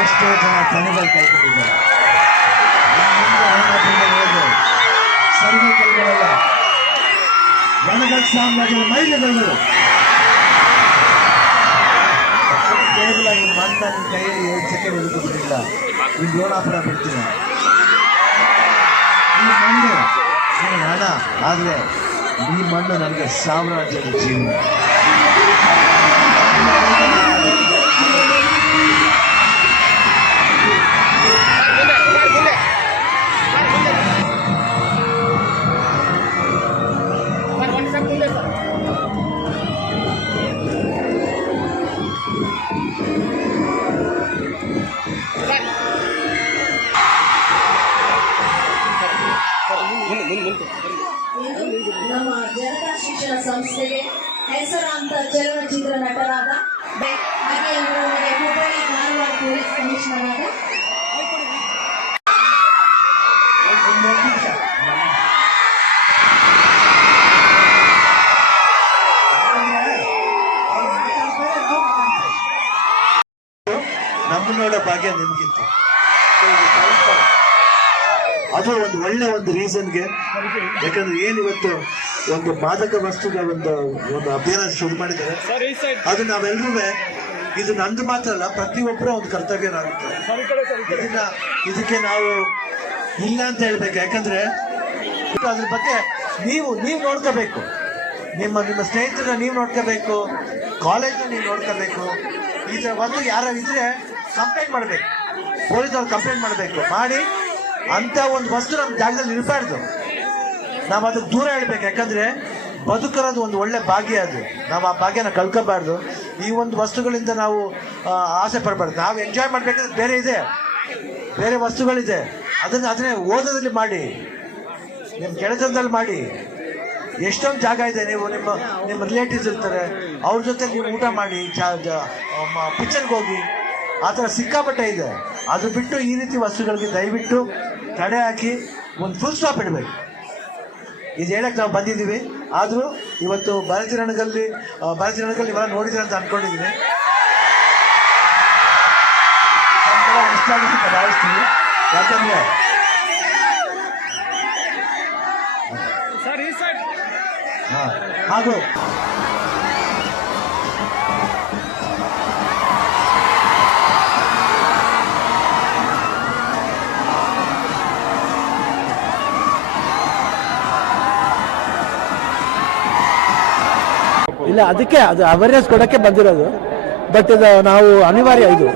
ಎಷ್ಟೋ ಜನ ತನಿಗಳು ಕೈಕೊಂಡಿದ್ದಾರೆ. ಸರ್ವೆ ಕೈಗಳಲ್ಲ, ವನಗಳ ಸಾಮ್ರಾಜ್ಯದ ಮೈಲಿಗಳು ಕೇವಲ ಈ ಮಣ್ಣ ನಿಮ್ಮ ಕೈಯಲ್ಲಿ 7 ಸೆಕೆಂಡ್ ಉಳಿದುಬಿಟ್ಟಿಲ್ಲ. ಈ ಲೋಣಾಪುರ ಬಿಡ್ತೀನಿ, ಈ ಮಣ್ಣು ನನಗೆ ಹಣ, ಆದರೆ ಈ ಮಣ್ಣು ನನಗೆ ಸಾಮ್ರಾಜ್ಯದ ಜೀವನ. ನಮ್ಮ ಜನತಾ ಶಿಕ್ಷಣ ಸಂಸ್ಥೆಗೆ ಹೆಸರಾಂತ ಚಲನಚಿತ್ರ ನಟರಾದ ಹಾಗೆ ಇವರೊಂದಿಗೆ ಹುಬ್ಬಳ್ಳಿ ಧಾರವಾಡ ಪೊಲೀಸ್ ಕಮಿಷನರ್ ಆದ ನಮ್ಮ ನೋಡೋ ಭಾಗ್ಯ ನಿಮ್ಗಿತ್ತು. ಅದು ಒಂದು ಒಳ್ಳೆ ಒಂದು ರೀಸನ್ಗೆ, ಯಾಕಂದ್ರೆ ಏನಿವತ್ತು ಒಂದು ಮಾದಕ ವಸ್ತುಗಳ ಒಂದು ಅಭಿಯಾನ ಶುರು ಮಾಡಿದ್ದಾರೆ. ಅದು ನಾವೆಲ್ಲರೂ, ಇದು ನಂದು ಮಾತ್ರ ಅಲ್ಲ, ಪ್ರತಿಯೊಬ್ಬರ ಒಂದು ಕರ್ತವ್ಯನಾಗುತ್ತೆ. ಇದಕ್ಕೆ ನಾವು ಇಲ್ಲ ಅಂತ ಹೇಳ್ಬೇಕು. ಯಾಕಂದ್ರೆ ಅದ್ರ ಬಗ್ಗೆ ನೀವು ನೋಡ್ಕೋಬೇಕು. ನಿಮ್ಮ ಸ್ನೇಹಿತರನ್ನ ನೀವು ನೋಡ್ಕೋಬೇಕು, ಕಾಲೇಜ್ನ ನೀವು ನೋಡ್ಕೋಬೇಕು. ಈ ಥರ ಒಂದು ಯಾರು ಇದ್ರೆ ಕಂಪ್ಲೇಂಟ್ ಮಾಡಬೇಕು, ಪೊಲೀಸವ್ರು ಕಂಪ್ಲೇಂಟ್ ಮಾಡಬೇಕು. ಮಾಡಿ ಅಂತ ಒಂದು ವಸ್ತು ನಮ್ಮ ಜಾಗದಲ್ಲಿ ಇರಬಾರ್ದು. ನಾವು ಅದಕ್ಕೆ ದೂರ ಹೇಳ್ಬೇಕು. ಯಾಕಂದ್ರೆ ಬದುಕರೋದು ಒಂದು ಒಳ್ಳೆ ಭಾಗ್ಯ, ಅದು ನಾವು ಆ ಭಾಗ್ಯನ ಕಳ್ಕೋಬಾರ್ದು. ಈ ಒಂದು ವಸ್ತುಗಳಿಂದ ನಾವು ಆಸೆ ಪಡಬಾರ್ದು. ನಾವು ಎಂಜಾಯ್ ಮಾಡ್ಬೇಕಂದ್ರೆ ಬೇರೆ ವಸ್ತುಗಳಿದೆ, ಅದನ್ನೇ ಓದೋದ್ರಲ್ಲಿ ಮಾಡಿ, ನಿಮ್ಮ ಗೆಳೆತನದಲ್ಲಿ ಮಾಡಿ. ಎಷ್ಟೊಂದು ಜಾಗ ಇದೆ, ನೀವು ನಿಮ್ಮ ರಿಲೇಟಿವ್ಸ್ ಇರ್ತಾರೆ, ಅವ್ರ ಜೊತೆ ನೀವು ಊಟ ಮಾಡಿ, ಪಿಕ್ಚರ್ಗೆ ಹೋಗಿ, ಆ ಥರ ಸಿಕ್ಕಾಪಟ್ಟೆ ಇದೆ. ಅದು ಬಿಟ್ಟು ಈ ರೀತಿ ವಸ್ತುಗಳಿಗೆ ದಯವಿಟ್ಟು ತಡೆ ಹಾಕಿ ಒಂದು ಫುಲ್ ಸ್ಟಾಪ್ ಇಡಬೇಕು. ಇದು ಹೇಳಕ್ಕೆ ನಾವು ಬಂದಿದ್ದೀವಿ. ಆದರೂ ಇವತ್ತು ಭಾರತೀಯ ರಣಗಲ್ಲಿ ಇವೆಲ್ಲ ನೋಡಿದ್ರೆ ಅಂತ ಅಂದ್ಕೊಂಡಿದ್ದೀನಿ. ಇಷ್ಟ ಆಗುತ್ತೆ ಭಾವಿಸ್ತೀವಿ. ಯಾಕಂದರೆ ಹಾಗೂ ಇಲ್ಲ, ಅದಕ್ಕೆ ಅದು ಅವೇರ್ನೆಸ್ ಕೊಡೋಕ್ಕೆ ಬಂದಿರೋದು. ಬಟ್ ಇದು ನಾವು ಅನಿವಾರ್ಯ. ಇದು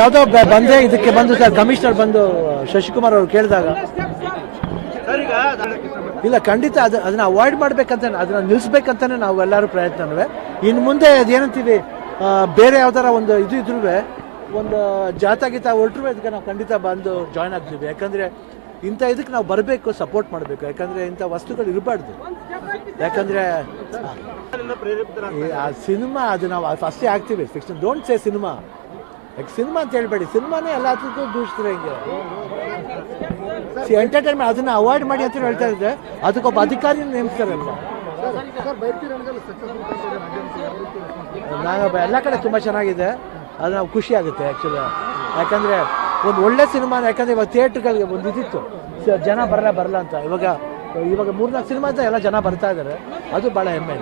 ಯಾವುದೋ ಬಂದೆ ಇದಕ್ಕೆ ಬಂದು ಸರ್ ಕಮಿಷನರ್ ಬಂದು ಶಶಿಕುಮಾರ್ ಅವರು ಕೇಳಿದಾಗ, ಇಲ್ಲ ಖಂಡಿತ ಅದನ್ನ ಅವಾಯ್ಡ್ ಮಾಡ್ಬೇಕಂತ, ಅದನ್ನ ನಿಲ್ಲಿಸ್ಬೇಕಂತಾನೆ ನಾವು ಎಲ್ಲರೂ ಪ್ರಯತ್ನವೇ. ಇನ್ನು ಮುಂದೆ ಅದೇನಂತೀವಿ, ಬೇರೆ ಯಾವ್ದಾರ ಒಂದು ಇದ್ರೂ ಒಂದು ಜಾತ ಹೊರಟ್ರು ಇದಕ್ಕೆ ನಾವು ಖಂಡಿತ ಬಂದು ಜಾಯ್ನ್ ಆಗ್ತೀವಿ. ಯಾಕಂದರೆ ಇಂಥ ಇದಕ್ಕೆ ನಾವು ಬರಬೇಕು, ಸಪೋರ್ಟ್ ಮಾಡಬೇಕು. ಯಾಕಂದರೆ ಇಂಥ ವಸ್ತುಗಳು ಇರಬಾರ್ದು. ಯಾಕಂದರೆ ಆ ಸಿನಿಮಾ ಅದು ನಾವು ಫಸ್ಟೇ ಆಗ್ತೀವಿ ಫಿಕ್ಷನ್. ಡೋಂಟ್ ಸೇ ಸಿನಿಮಾ, ಯಾಕೆ ಸಿನಿಮಾ ಅಂತ ಹೇಳ್ಬೇಡಿ. ಸಿನಿಮಾನೇ ಎಲ್ಲದಕ್ಕೂ ದೂಷಿಸ್ತಾರೆ. ಹಿಂಗೆ ಎಂಟರ್ಟೈನ್ಮೆಂಟ್ ಅದನ್ನು ಅವಾಯ್ಡ್ ಮಾಡಿ ಅಂತ ಹೇಳ್ತಾ ಇದ್ದೆ. ಅದಕ್ಕೊಬ್ಬ ಅಧಿಕಾರಿ ನೇಮಿಸ್ತಾರಲ್ವ. ನಾನು ಎಲ್ಲ ಕಡೆ ತುಂಬ ಚೆನ್ನಾಗಿದೆ, ಅದು ನಾವು ಖುಷಿ ಆಗುತ್ತೆ ಆ್ಯಕ್ಚುಲಿ. ಯಾಕಂದರೆ ಒಂದು ಒಳ್ಳೆ ಸಿನಿಮಾ. ಯಾಕಂದರೆ ಇವಾಗ ಥಿಯೇಟ್ರ್ಗಳಿಗೆ ಒಂದು ಇದಿತ್ತು, ಜನ ಬರಲ್ಲ ಅಂತ. ಇವಾಗ 3-4 ಸಿನಿಮಾ ಅಂತ ಎಲ್ಲ ಜನ ಬರ್ತಾ ಇದ್ದಾರೆ. ಅದು ಭಾಳ ಹೆಮ್ಮೆ.